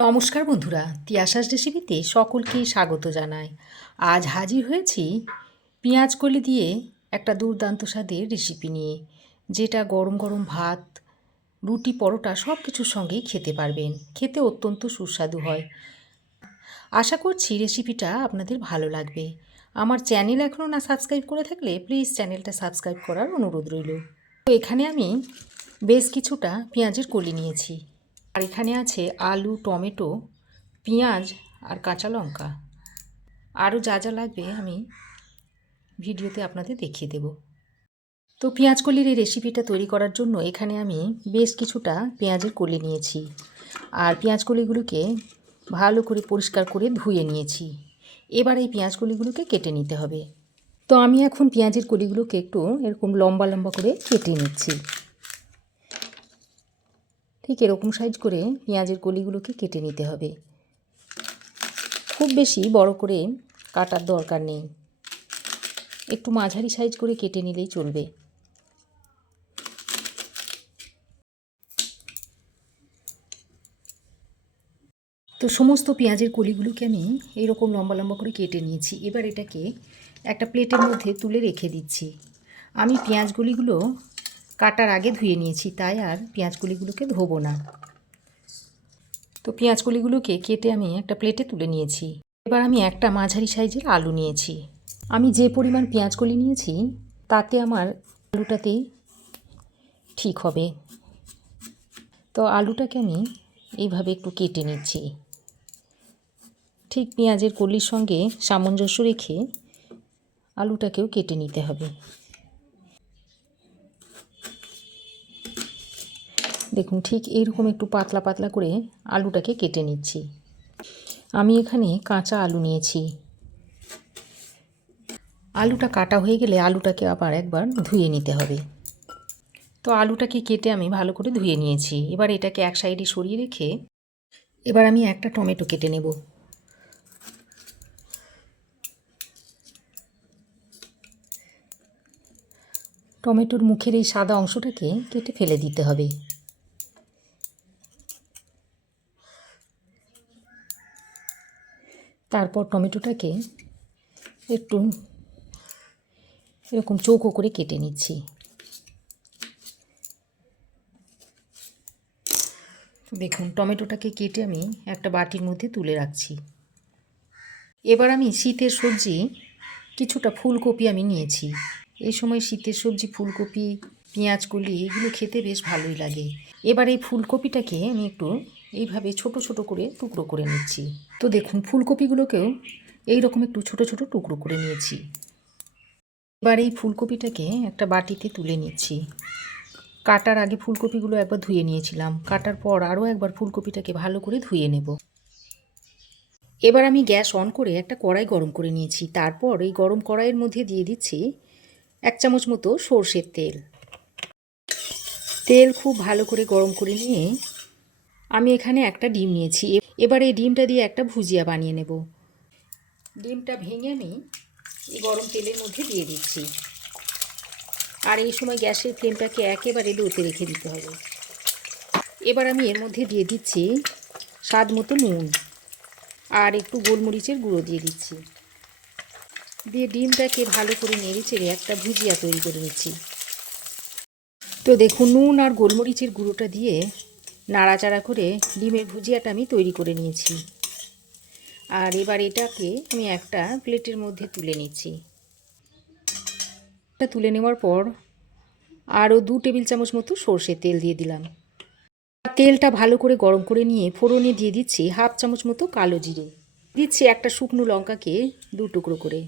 নমস্কার বন্ধুরা, তিয়াশাস রেসিপিতে সকলকে স্বাগত জানাই। আজ হাজির হয়েছি পেঁয়াজকলি দিয়ে একটা দুর্দান্ত স্বাদের রেসিপি নিয়ে, যেটা গরম গরম ভাত, রুটি, পরোটা সব কিছুর সঙ্গেই খেতে পারবেন। খেতে অত্যন্ত সুস্বাদু হয়। আশা করছি রেসিপিটা আপনাদের ভালো লাগবে। আমার চ্যানেল এখনও না সাবস্ক্রাইব করে থাকলে প্লিজ চ্যানেলটা সাবস্ক্রাইব করার অনুরোধ রইল। তো এখানে আমি বেশ কিছুটা পেঁয়াজের কলি নিয়েছি, আর এখানে আছে আলু, টমেটো, পেঁয়াজ আর কাঁচা লঙ্কা। আরও যা যা লাগবে আমি ভিডিওতে আপনাদের দেখিয়ে দেব। তো পেঁয়াজকলির এই রেসিপিটা তৈরি করার জন্য এখানে আমি বেশ কিছুটা পেঁয়াজের কলি নিয়েছি, আর পেঁয়াজকলিগুলোকে ভালো করে পরিষ্কার করে ধুয়ে নিয়েছি। এবার এই পেঁয়াজকলিগুলোকে কেটে নিতে হবে। তো আমি এখন পেঁয়াজের কলিগুলোকে একটু এরকম লম্বা লম্বা করে কেটে নিচ্ছি। ঠিক এরকম সাইজ করে পেঁয়াজের কলিগুলোকে কেটে নিতে হবে। খুব বেশি বড় করে কাটার দরকার নেই, একটু মাঝারি সাইজ করে কেটে নিলেই চলবে। তো সমস্ত পেঁয়াজের কলিগুলোকে আমি এইরকম লম্বা লম্বা করে কেটে নিয়েছি। এবার এটাকে একটা প্লেটের মধ্যে তুলে রেখে দিচ্ছি। আমি পেঁয়াজগুলিগুলো কাটার আগে ধুয়ে নিয়েছি, তাই আর পেঁয়াজগুলিগুলোকে ধোবো না। তো পেঁয়াজকলিগুলোকে কেটে আমি একটা প্লেটে তুলে নিয়েছি। এবার আমি একটা মাঝারি সাইজের আলু নিয়েছি। আমি যে পরিমাণ পেঁয়াজকলি নিয়েছি তাতে আমার আলুটাতেই ঠিক হবে। তো আলুটাকে আমি এইভাবে একটু কেটে নিচ্ছি। ঠিক পেঁয়াজের কলির সঙ্গে সামঞ্জস্য রেখে আলুটাকেও কেটে নিতে হবে। দেখুন, ঠিক এইরকম একটু পাতলা পাতলা করে আলুটাকে কেটে নিচ্ছি। আমি এখানে কাঁচা আলু নিয়েছি। আলুটা কাটা হয়ে গেলে আলুটাকে আবার একবার ধুয়ে নিতে হবে। তো আলুটাকে কেটে আমি ভালো করে ধুয়ে নিয়েছি। এবার এটাকে এক সাইডে সরিয়ে রেখে এবার আমি একটা টমেটো কেটে নেব। টমেটোর মুখের এই সাদা অংশটাকে কেটে ফেলে দিতে হবে। তারপর টমেটোটাকে একটু এরকম চৌকো করে কেটে নিচ্ছি। দেখুন, টমেটোটাকে কেটে আমি একটা বাটির মধ্যে তুলে রাখছি। এবার আমি শীতের সবজি কিছুটা ফুলকপি আমি নিয়েছি। এই সময় শীতের সবজি ফুলকপি, পেঁয়াজকলি এগুলো খেতে বেশ ভালোই লাগে। এবার এই ফুলকপিটাকে আমি একটু এইভাবে ছোট ছোট করে টুকরো করে নিচ্ছি। তো দেখুন, ফুলকপিগুলোকেও এইরকম একটু ছোট ছোট টুকরো করে নিয়েছি। এবার এই ফুলকপিটাকে একটা বাটিতে তুলে নিচ্ছি। কাটার আগে ফুলকপিগুলো একবার ধুয়ে নিয়েছিলাম, কাটার পর আরও একবার ফুলকপিটাকে ভালো করে ধুয়ে নেব। এবার আমি গ্যাস অন করে একটা কড়াই গরম করে নিয়েছি। তারপর এই গরম কড়াইয়ের মধ্যে দিয়ে দিচ্ছি 1 চামচ মতো সর্ষের তেল। তেল খুব ভালো করে গরম করে নিয়ে আমি এখানে একটা ডিম নিয়েছি। এবার এই ডিমটা দিয়ে একটা ভুজিয়া বানিয়ে নেব। ডিমটা ভেঙে আমি এই গরম তেলের মধ্যে দিয়ে দিচ্ছি। আর এই সময় গ্যাসের ফ্লেমটাকে একেবারে লোতে রেখে দিতে হবে। এবার আমি এর মধ্যে দিয়ে দিচ্ছি স্বাদ মতো নুন আর একটু গোলমরিচের গুঁড়ো দিয়ে দিচ্ছি। দিয়ে ডিমটাকে ভালো করে নেড়ে চেড়ে একটা ভুজিয়া তৈরি করে নিচ্ছি। তো দেখুন, নুন আর গোলমরিচের গুঁড়োটা দিয়ে নাড়াচাড়া করে ডিমের ভুজিয়াটা আমি তৈরি করে নিয়েছি। আর এবার এটাকে আমি একটা প্লেটের মধ্যে তুলে নিচ্ছি। এটা তুলে নেওয়ার পর আরও 2 টেবিল চামচ মতো সর্ষের তেল দিয়ে দিলাম। তেলটা ভালো করে গরম করে নিয়ে ফোড়নে দিয়ে দিচ্ছি 1/2 চামচ মতো কালো জিরে, দিচ্ছি একটা শুকনো লঙ্কাকে 2 টুকরো করে।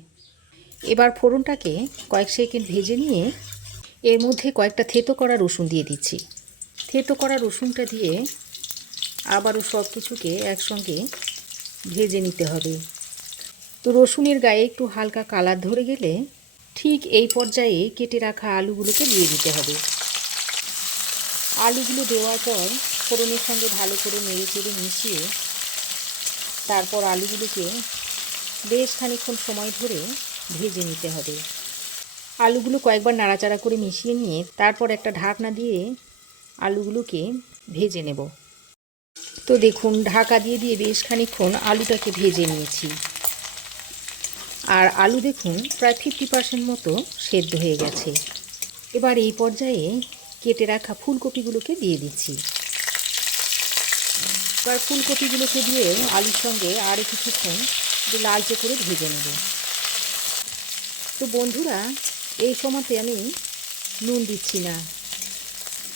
এবার ফোড়নটাকে কয়েক সেকেন্ড ভেজে নিয়ে এর মধ্যে কয়েকটা থেতো করা রসুন দিয়ে দিচ্ছি। থেতো করা রসুনটা দিয়ে আবারও সব কিছুকে একসঙ্গে ভেজে নিতে হবে। তো রসুনের গায়ে একটু হালকা কালার ধরে গেলে ঠিক এই পর্যায়ে কেটে রাখা আলুগুলোকে দিয়ে দিতে হবে। আলুগুলো দেওয়ার পর ফোড়নের সঙ্গে ভালো করে নেড়ে চেড়ে মিশিয়ে তারপর আলুগুলোকে বেশ খানিকক্ষণ সময় ধরে ভেজে নিতে হবে। আলুগুলো কয়েকবার নাড়াচাড়া করে মিশিয়ে নিয়ে তারপর একটা ঢাকনা দিয়ে আলুগুলোকে ভেজে নেব। তো দেখুন ঢাকা দিয়ে দিয়ে বেশ খানিকক্ষণ আলুটাকে ভেজে নিয়েছি। আর আলু দেখুন প্রায় 50% মতো সেদ্ধ হয়ে গেছে। এবার এই পর্যায়ে কেটে রাখা ফুলকপিগুলোকে দিয়ে দিচ্ছি। এবার ফুলকপিগুলোকে দিয়ে আলুর সঙ্গে আরও কিছুক্ষণ লালচে করে ভেজে নেব। তো বন্ধুরা, এই সময়তে আমি নুন দিচ্ছি না,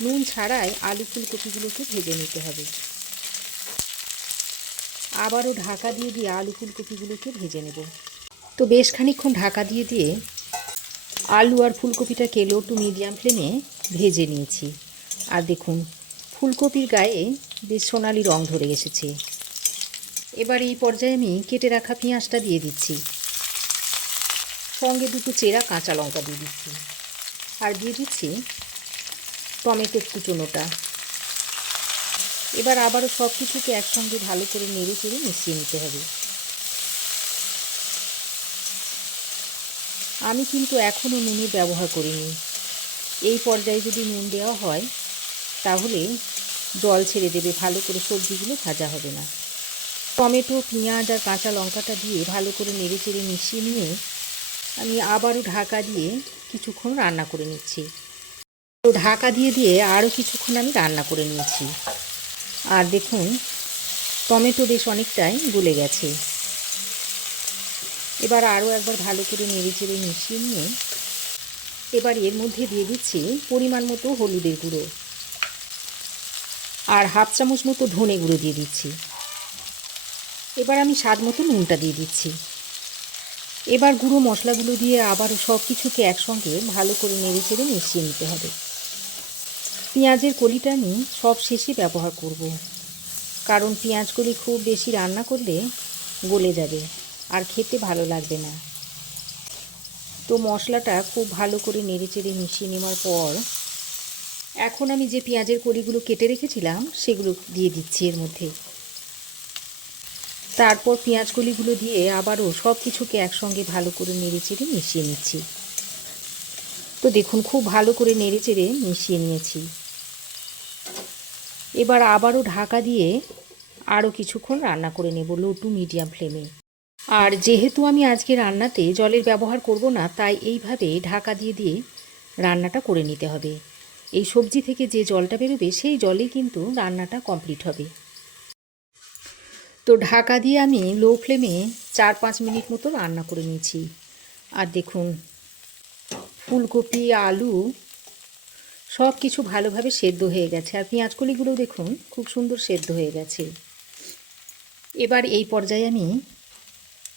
নুন ছাড়াই আলু ফুলকপিগুলোকে ভেজে নিতে হবে। আবারও ঢাকা দিয়ে দিয়ে আলু ফুলকপিগুলোকে ভেজে নেব। তো বেশ খানিকক্ষণ ঢাকা দিয়ে দিয়ে আলু আর ফুলকপিটাকে লো টু মিডিয়াম ফ্লেমে ভেজে নিয়েছি। আর দেখুন ফুলকপির গায়ে বেশ সোনালি রং ধরে এসেছে। এবার এই পর্যায়ে আমি কেটে রাখা পেঁয়াজটা দিয়ে দিচ্ছি, সঙ্গে দুটো চেরা কাঁচা লঙ্কা দিয়ে দিচ্ছি, আর দিয়ে দিচ্ছি টমেটোর কুচোনোটা। এবার আবারও সব কিছুকে একসঙ্গে ভালো করে নেড়ে চেড়ে মিশিয়ে নিতে হবে। আমি কিন্তু এখনও নুনের ব্যবহার করিনি। এই পর্যায়ে যদি নুন দেওয়া হয় তাহলে জল ছেড়ে দেবে, ভালো করে সবজিগুলো ভাজা হবে না। টমেটো, পেঁয়াজ আর কাঁচা লঙ্কাটা দিয়ে ভালো করে নেড়ে চেড়ে মিশিয়ে নিয়ে আমি আবারও ঢাকা দিয়ে কিছুক্ষণ রান্না করে নিচ্ছি। তো ঢাকা দিয়ে দিয়ে আরও কিছুক্ষণ আমি রান্না করে নিয়েছি। আর দেখুন টমেটো বেশ অনেকটাই গলে গেছে। এবার আরও একবার ভালো করে নেড়ে চেড়ে মিশিয়ে নিয়ে এবার এর মধ্যে দিয়ে দিচ্ছি পরিমাণ মতো হলুদের গুঁড়ো আর হাফ চামচ মতো ধনে গুঁড়ো দিয়ে দিচ্ছি। এবার আমি স্বাদ মতো নুনটা দিয়ে দিচ্ছি। এবার গুঁড়ো মশলাগুলো দিয়ে আবারও সব কিছুকে একসঙ্গে ভালো করে নেড়ে চেড়ে মিশিয়ে নিতে হবে। পেঁয়াজের কলিটা আমি সব শেষে ব্যবহার করব, কারণ পেঁয়াজ কলি খুব বেশি রান্না করলে গলে যাবে আর খেতে ভালো লাগবে না। তো মশলাটা খুব ভালো করে নেড়ে চেড়ে মিশিয়ে নেওয়ার পর এখন আমি যে পেঁয়াজের কলিগুলো কেটে রেখেছিলাম সেগুলো দিয়ে দিচ্ছি এর মধ্যে। তারপর পেঁয়াজ কলিগুলো দিয়ে আবারও সব কিছুকে একসঙ্গে ভালো করে নেড়ে চেড়ে মিশিয়ে নিচ্ছি। তো দেখুন খুব ভালো করে নেড়ে চেড়ে মিশিয়ে নিয়েছি। এবার আবারও ঢাকা দিয়ে আরও কিছুক্ষণ রান্না করে নেব লো টু মিডিয়াম ফ্লেমে। আর যেহেতু আমি আজকে রান্নাতে জলের ব্যবহার করব না, তাই এইভাবে ঢাকা দিয়ে দিয়ে রান্নাটা করে নিতে হবে। এই সবজি থেকে যে জলটা বেরোবে সেই জলেই কিন্তু রান্নাটা কমপ্লিট হবে। তো ঢাকা দিয়ে আমি লো ফ্লেমে 4-5 মিনিট মতো রান্না করে নিয়েছি। আর দেখুন ফুলকপি, আলু সব কিছু ভালোভাবে সেদ্ধ হয়ে গেছে, আর পেঁয়াজকলিগুলো দেখুন খুব সুন্দর সেদ্ধ হয়ে গেছে। এবার এই পর্যায়ে আমি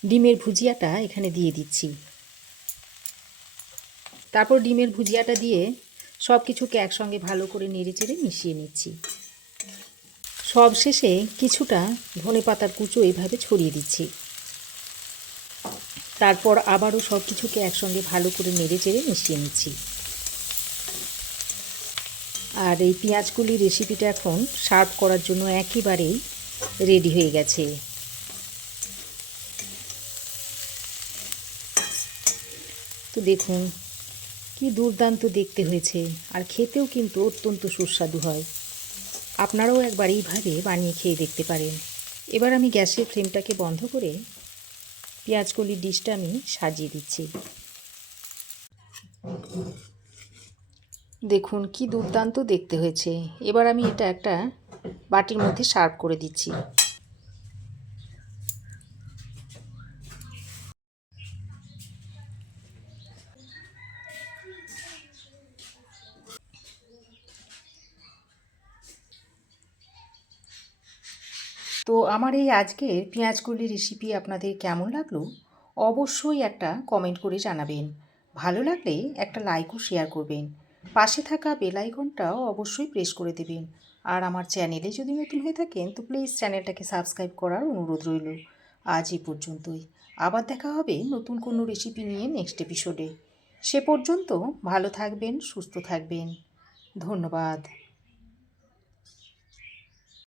ডিমের ভুজিয়াটা এখানে দিয়ে দিচ্ছি। তারপর ডিমের ভুজিয়াটা দিয়ে সব কিছুকে একসঙ্গে ভালো করে নেড়েচেড়ে মিশিয়ে নিচ্ছি। সব শেষে কিছুটা ধনেপাতার কুচো এইভাবে ছড়িয়ে দিচ্ছি। তারপর আবারও সব কিছুকে একসঙ্গে ভালো করে নেড়েচেড়ে মিশিয়ে নিচ্ছি। আর এই পেঁয়াজকলি রেসিপিটা এখন সার্ভ করার জন্য একেবারেই রেডি হয়ে গেছে। তো দেখুন কি দুর্দান্ত দেখতে হয়েছে, আর খেতেও কিন্তু অত্যন্ত সুস্বাদু হয়। আপনারাও একবার এইভাবে বানিয়ে খেয়ে দেখতে পারেন। এবার আমি গ্যাসের ফ্লেমটাকে বন্ধ করে পেঁয়াজকলির ডিশটা আমি সাজিয়ে দিচ্ছি। দেখুন কি দুর্দান্ত দেখতে হয়েছে। এবার আমি এটা একটা বাটির মধ্যে সার্ভ করে দিচ্ছি। তো আমার এই আজকের পেঁয়াজকলি রেসিপি আপনাদের কেমন লাগলো অবশ্যই একটা কমেন্ট করে জানাবেন। ভালো লাগলে একটা লাইক ও শেয়ার করবেন। পাশে থাকা বেল আইকনটাও অবশ্যই প্রেস করে দেবেন। আর আমার চ্যানেলে যদি নতুন হয়ে থাকেন তো প্লিজ চ্যানেলটাকে সাবস্ক্রাইব করার অনুরোধ রইল। আজ এই পর্যন্তই। আবার দেখা হবে নতুন কোনো রেসিপি নিয়ে নেক্সট এপিসোডে। সে পর্যন্ত ভালো থাকবেন, সুস্থ থাকবেন। ধন্যবাদ।